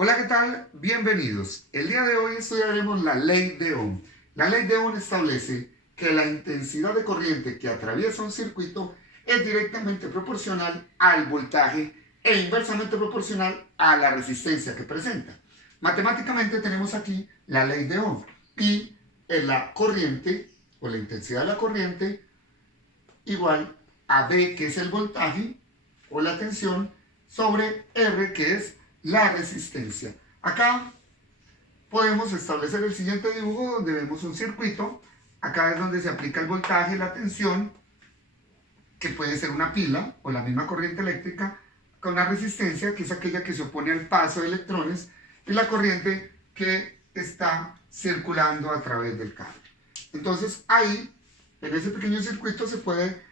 Hola, ¿qué tal? Bienvenidos. El día de hoy estudiaremos la ley de Ohm. La ley de Ohm establece que la intensidad de corriente que atraviesa un circuito es directamente proporcional al voltaje e inversamente proporcional a la resistencia que presenta. Matemáticamente tenemos aquí la ley de Ohm y la corriente o la intensidad de la corriente igual a V, que es el voltaje o la tensión, sobre R, que es la resistencia. Acá podemos establecer el siguiente dibujo donde vemos un circuito. Acá es donde se aplica el voltaje, la tensión, que puede ser una pila o la misma corriente eléctrica, con la resistencia, que es aquella que se opone al paso de electrones, y la corriente que está circulando a través del cable. Entonces ahí, en ese pequeño circuito, se puede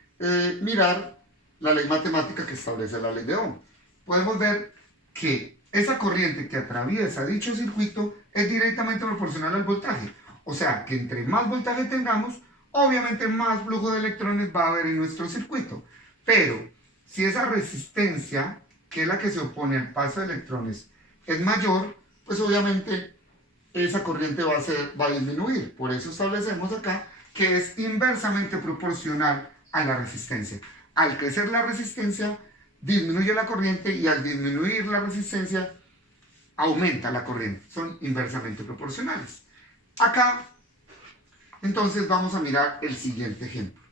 mirar la ley matemática que establece la ley de Ohm. Podemos ver que esa corriente que atraviesa dicho circuito es directamente proporcional al voltaje. O sea, que entre más voltaje tengamos, obviamente más flujo de electrones va a haber en nuestro circuito. Pero si esa resistencia, que es la que se opone al paso de electrones, es mayor, pues obviamente esa corriente va a disminuir. Por eso establecemos acá que es inversamente proporcional a la resistencia. Al crecer la resistencia, disminuye la corriente, y al disminuir la resistencia, aumenta la corriente. Son inversamente proporcionales. Acá, entonces, vamos a mirar el siguiente ejemplo.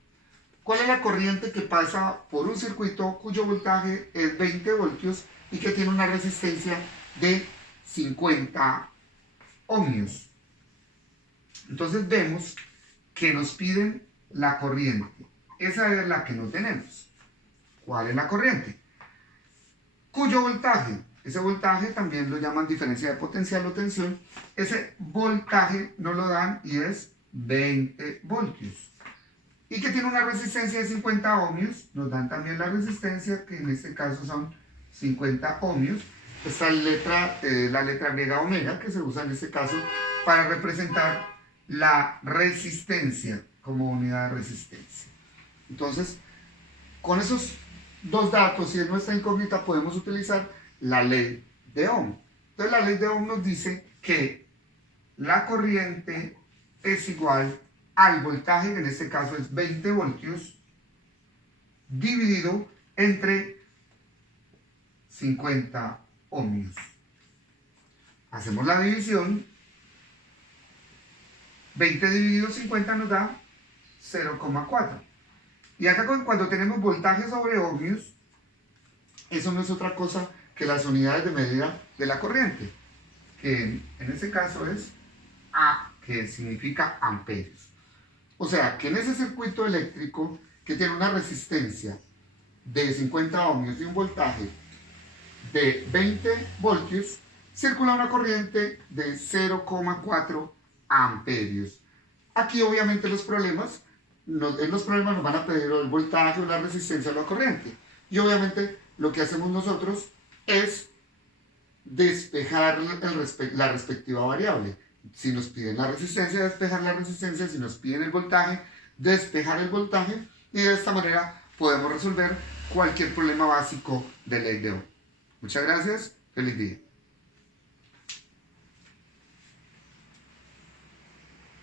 ¿Cuál es la corriente que pasa por un circuito cuyo voltaje es 20 voltios y que tiene una resistencia de 50 ohmios? Entonces vemos que nos piden la corriente. Esa es la que no tenemos. ¿Cuál es la corriente? Cuyo voltaje, ese voltaje también lo llaman diferencia de potencial o tensión, ese voltaje nos lo dan y es 20 voltios. Y que tiene una resistencia de 50 ohmios, nos dan también la resistencia, que en este caso son 50 ohmios. Esta letra, la letra griega omega, que se usa en este caso para representar la resistencia como unidad de resistencia. Entonces, con esos dos datos y en nuestra incógnita podemos utilizar la ley de Ohm. Entonces la ley de Ohm nos dice que la corriente es igual al voltaje, que en este caso es 20 voltios, dividido entre 50 ohmios. Hacemos la división. 20 dividido 50 nos da 0,4. Y acá cuando tenemos voltaje sobre ohmios, eso no es otra cosa que las unidades de medida de la corriente, que en este caso es A, que significa amperios. O sea, que en ese circuito eléctrico que tiene una resistencia de 50 ohmios y un voltaje de 20 voltios, circula una corriente de 0,4 amperios. Aquí obviamente en los problemas nos van a pedir el voltaje o la resistencia o la corriente. Y obviamente lo que hacemos nosotros es despejar la respectiva variable. Si nos piden la resistencia, despejar la resistencia. Si nos piden el voltaje, despejar el voltaje. Y de esta manera podemos resolver cualquier problema básico de ley de Ohm. Muchas gracias. Feliz día.